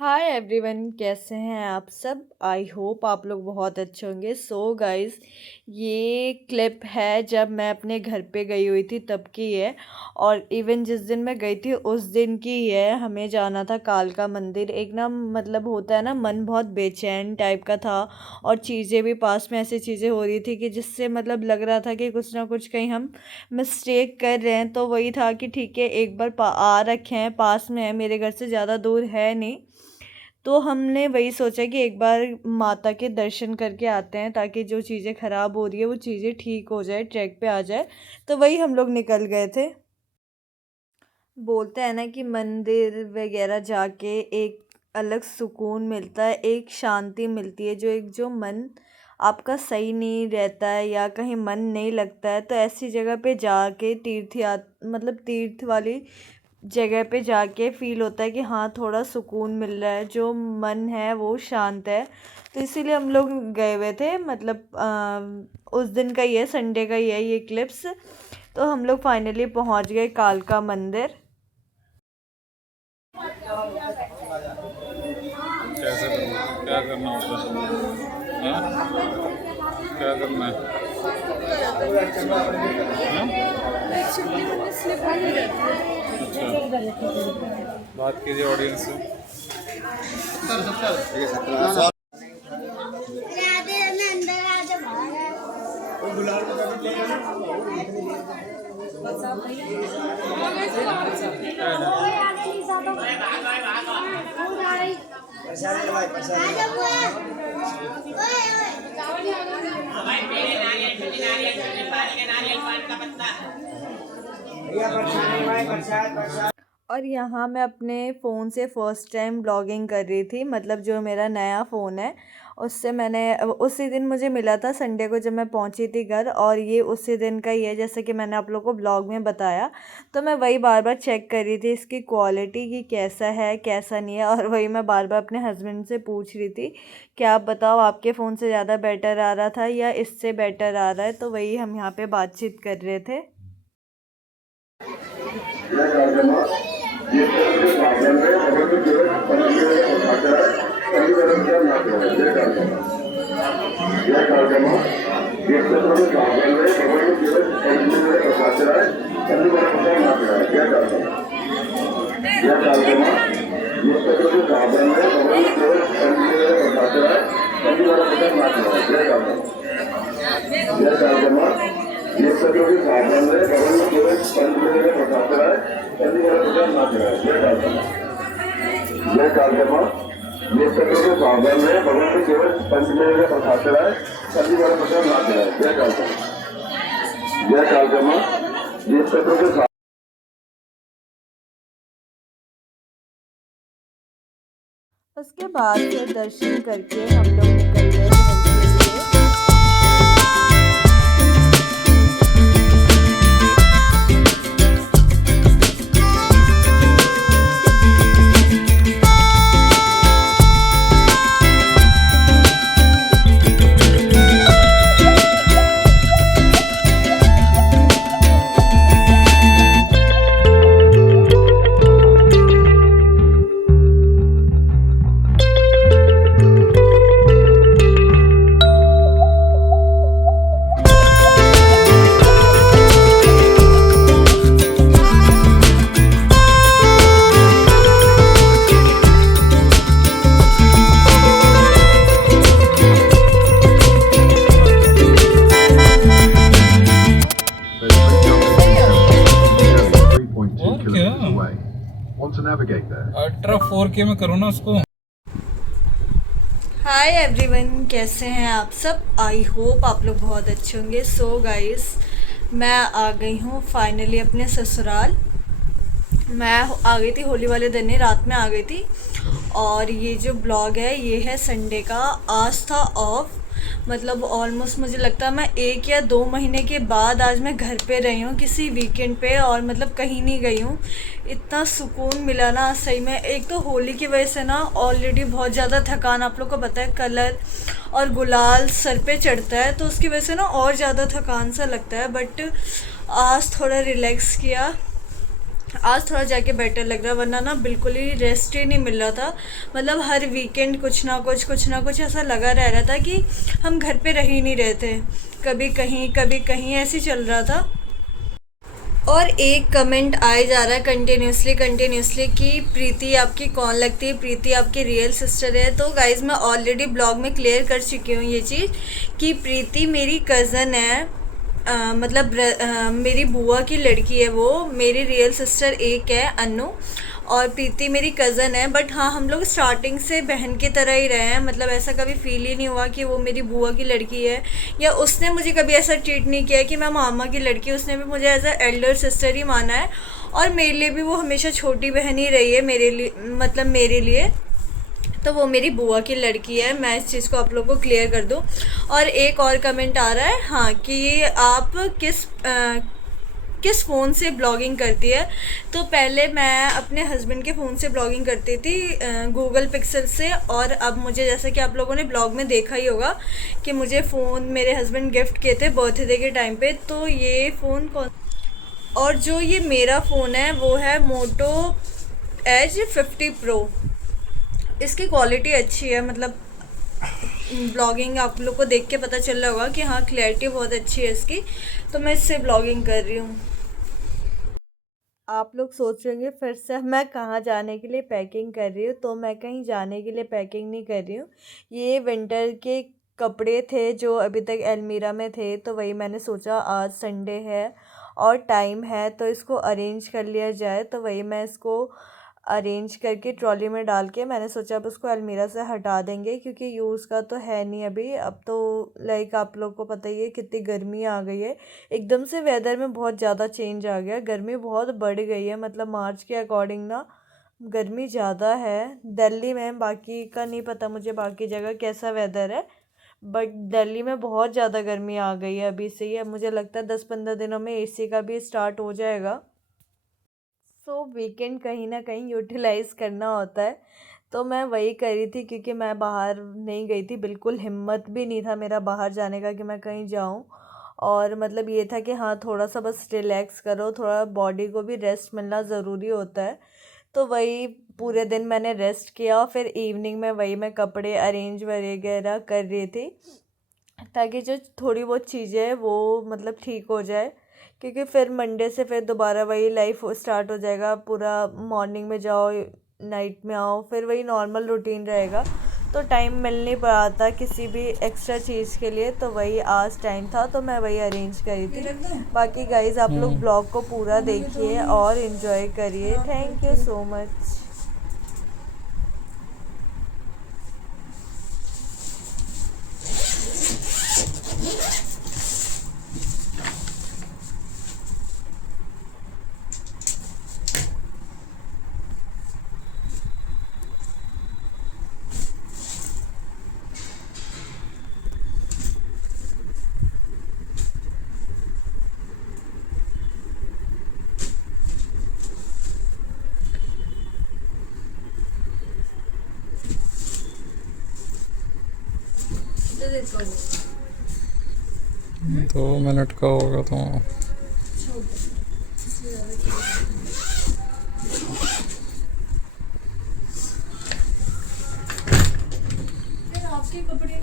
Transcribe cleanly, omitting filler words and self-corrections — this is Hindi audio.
हाय एवरीवन, कैसे हैं आप सब। आई होप आप लोग बहुत अच्छे होंगे। सो गाइस, ये क्लिप है जब मैं अपने घर पे गई हुई थी तब की है। और इवन जिस दिन मैं गई थी उस दिन की है। हमें जाना था कालका मंदिर। एक ना मतलब होता है ना, मन बहुत बेचैन टाइप का था। और चीज़ें भी पास में ऐसी चीज़ें हो रही थी कि जिससे मतलब लग रहा था कि कुछ ना कुछ कहीं हम मिस्टेक कर रहे हैं। तो वही था कि ठीक है, एक बार आ रखे हैं, पास में है, मेरे घर से ज़्यादा दूर है नहीं। तो हमने वही सोचा कि एक बार माता के दर्शन करके आते हैं ताकि जो चीज़ें ख़राब हो रही है वो चीज़ें ठीक हो जाए, ट्रैक पे आ जाए। तो वही हम लोग निकल गए थे। बोलते हैं ना कि मंदिर वगैरह जाके एक अलग सुकून मिलता है, एक शांति मिलती है। जो मन आपका सही नहीं रहता है या कहीं मन नहीं लगता है, तो ऐसी जगह पे जाके मतलब तीर्थ वाली जगह पे जाके फ़ील होता है कि हाँ, थोड़ा सुकून मिल रहा है, जो मन है वो शांत है। तो इसीलिए हम लोग गए हुए थे। मतलब उस दिन का ही है, संडे का ही है ये क्लिप्स। तो हम लोग फाइनली पहुंच गए कालका मंदिर। कैसे करना, क्या करना होता है? हाँ? क्या करना है? अच्छा, बात कीजिए ऑडियंस से। और यहाँ मैं अपने फ़ोन से फ़र्स्ट टाइम ब्लॉगिंग कर रही थी। मतलब जो मेरा नया फ़ोन है उससे मैंने उसी दिन मुझे मिला था, संडे को जब मैं पहुँची थी घर। और ये उसी दिन का ही है जैसे कि मैंने आप लोगों को ब्लॉग में बताया। तो मैं वही बार बार चेक कर रही थी इसकी क्वालिटी की, कैसा है कैसा नहीं है। और वही मैं बार बार अपने हस्बैंड से पूछ रही थी कि आप बताओ, आपके फ़ोन से ज़्यादा बेटर आ रहा था या इससे बेटर आ रहा है। तो वही हम यहाँ पे बातचीत कर रहे थे। उसके बाद फिर दर्शन करके हम लोग निकल गए घर के लिए। और क्या, अल्ट्रा 4K में करो ना उसको। हाय एवरीवन, कैसे हैं आप सब। आई होप आप लोग बहुत अच्छे होंगे। सो गाइस, मैं आ गई हूँ फाइनली अपने ससुराल। मैं आ गई थी होली वाले दिन ही, रात में आ गई थी। और ये जो ब्लॉग है ये है संडे का। आज था ऑफ। मतलब ऑलमोस्ट मुझे लगता है मैं 1 या 2 महीने के बाद आज मैं घर पे रही हूँ किसी वीकेंड पे। और मतलब कहीं नहीं गई हूँ। इतना सुकून मिला ना सही में। एक तो होली की वजह से ना ऑलरेडी बहुत ज़्यादा थकान, आप लोग को पता है, कलर और गुलाल सर पे चढ़ता है तो उसकी वजह से ना और ज़्यादा थकान सा लगता है। बट आज थोड़ा रिलैक्स किया। आज थोड़ा जाके बेटर लग रहा है, वरना ना बिल्कुल ही रेस्ट ही नहीं मिल रहा था। मतलब हर वीकेंड कुछ ना कुछ ऐसा लगा रह रहा था कि हम घर पे रह ही नहीं रहे थे, कभी कहीं ऐसे चल रहा था। और एक कमेंट आए जा रहा है कंटिन्यूसली कि प्रीति आपकी कौन लगती है, प्रीति आपकी रियल सिस्टर है। तो गाइज़ मैं ऑलरेडी ब्लॉग में क्लियर कर चुकी हूँ ये चीज़ कि प्रीति मेरी कज़न है। मतलब मेरी बुआ की लड़की है वो। मेरी रियल सिस्टर एक है अनु, और प्रीति मेरी कज़न है। बट हाँ, हम लोग स्टार्टिंग से बहन की तरह ही रहे हैं। मतलब ऐसा कभी फील ही नहीं हुआ कि वो मेरी बुआ की लड़की है, या उसने मुझे कभी ऐसा ट्रीट नहीं किया कि मैं मामा की लड़की। उसने भी मुझे एज अ एल्डर सिस्टर ही माना है, और मेरे लिए भी वो हमेशा छोटी बहन ही रही है मेरे लिए। मतलब मेरे लिए तो वो मेरी बुआ की लड़की है। मैं इस चीज़ को आप लोगों को क्लियर कर दूँ। और एक और कमेंट आ रहा है, हाँ, कि आप किस फ़ोन से ब्लॉगिंग करती है। तो पहले मैं अपने हस्बैंड के फ़ोन से ब्लॉगिंग करती थी, गूगल पिक्सल से। और अब मुझे, जैसा कि आप लोगों ने ब्लॉग में देखा ही होगा, कि मुझे फ़ोन मेरे हस्बैंड गिफ्ट किए थे बर्थडे के टाइम पे। तो ये फ़ोन कौन, और जो ये मेरा फ़ोन है वो है मोटो एज 50 प्रो। इसकी क्वालिटी अच्छी है। मतलब ब्लॉगिंग आप लोग को देख के पता चल रहा होगा कि हाँ, क्लैरिटी बहुत अच्छी है इसकी। तो मैं इससे ब्लॉगिंग कर रही हूँ। आप लोग सोच रहे होंगे फिर से मैं कहाँ जाने के लिए पैकिंग कर रही हूँ। तो मैं कहीं जाने के लिए पैकिंग नहीं कर रही हूँ। ये विंटर के कपड़े थे जो अभी तक अलमीरा में थे, तो वही मैंने सोचा आज संडे है और टाइम है तो इसको अरेंज कर लिया जाए। तो वही मैं इसको अरेंज करके ट्रॉली में डाल के मैंने सोचा अब उसको अलमीरा से हटा देंगे, क्योंकि यूज़ का तो है नहीं अभी। अब तो लाइक आप लोग को पता ही है कितनी गर्मी आ गई है। एकदम से वेदर में बहुत ज़्यादा चेंज आ गया, गर्मी बहुत बढ़ गई है। मतलब मार्च के अकॉर्डिंग ना गर्मी ज़्यादा है दिल्ली में। बाकी का नहीं पता मुझे, बाकी जगह कैसा वेदर है, बट दिल्ली में बहुत ज़्यादा गर्मी आ गई है अभी से ही। अब मुझे लगता है 10-15 दिनों में एसी का भी स्टार्ट हो जाएगा। सो वीकेंड कहीं ना कहीं यूटिलाइज़ करना होता है। तो मैं वही करी थी, क्योंकि मैं बाहर नहीं गई थी, बिल्कुल हिम्मत भी नहीं था मेरा बाहर जाने का कि मैं कहीं जाऊं। और मतलब ये था कि हाँ, थोड़ा सा बस रिलैक्स करो, थोड़ा बॉडी को भी रेस्ट मिलना ज़रूरी होता है। तो वही पूरे दिन मैंने रेस्ट किया, और फिर इवनिंग में वही मैं कपड़े अरेंज वगैरह कर रही थी, ताकि जो थोड़ी बहुत चीज़ें हैं वो मतलब ठीक हो जाए। क्योंकि फिर मंडे से फिर दोबारा वही लाइफ स्टार्ट हो जाएगा, पूरा मॉर्निंग में जाओ नाइट में आओ, फिर वही नॉर्मल रूटीन रहेगा। तो टाइम मिल नहीं पड़ा था किसी भी एक्स्ट्रा चीज़ के लिए। तो वही आज टाइम था तो मैं वही अरेंज करी थी। बाकी गाइज़ आप लोग ब्लॉग को पूरा देखिए और इन्जॉय करिए। Thank you so much. तो 2 मिनट का होगा तो आपके कपड़े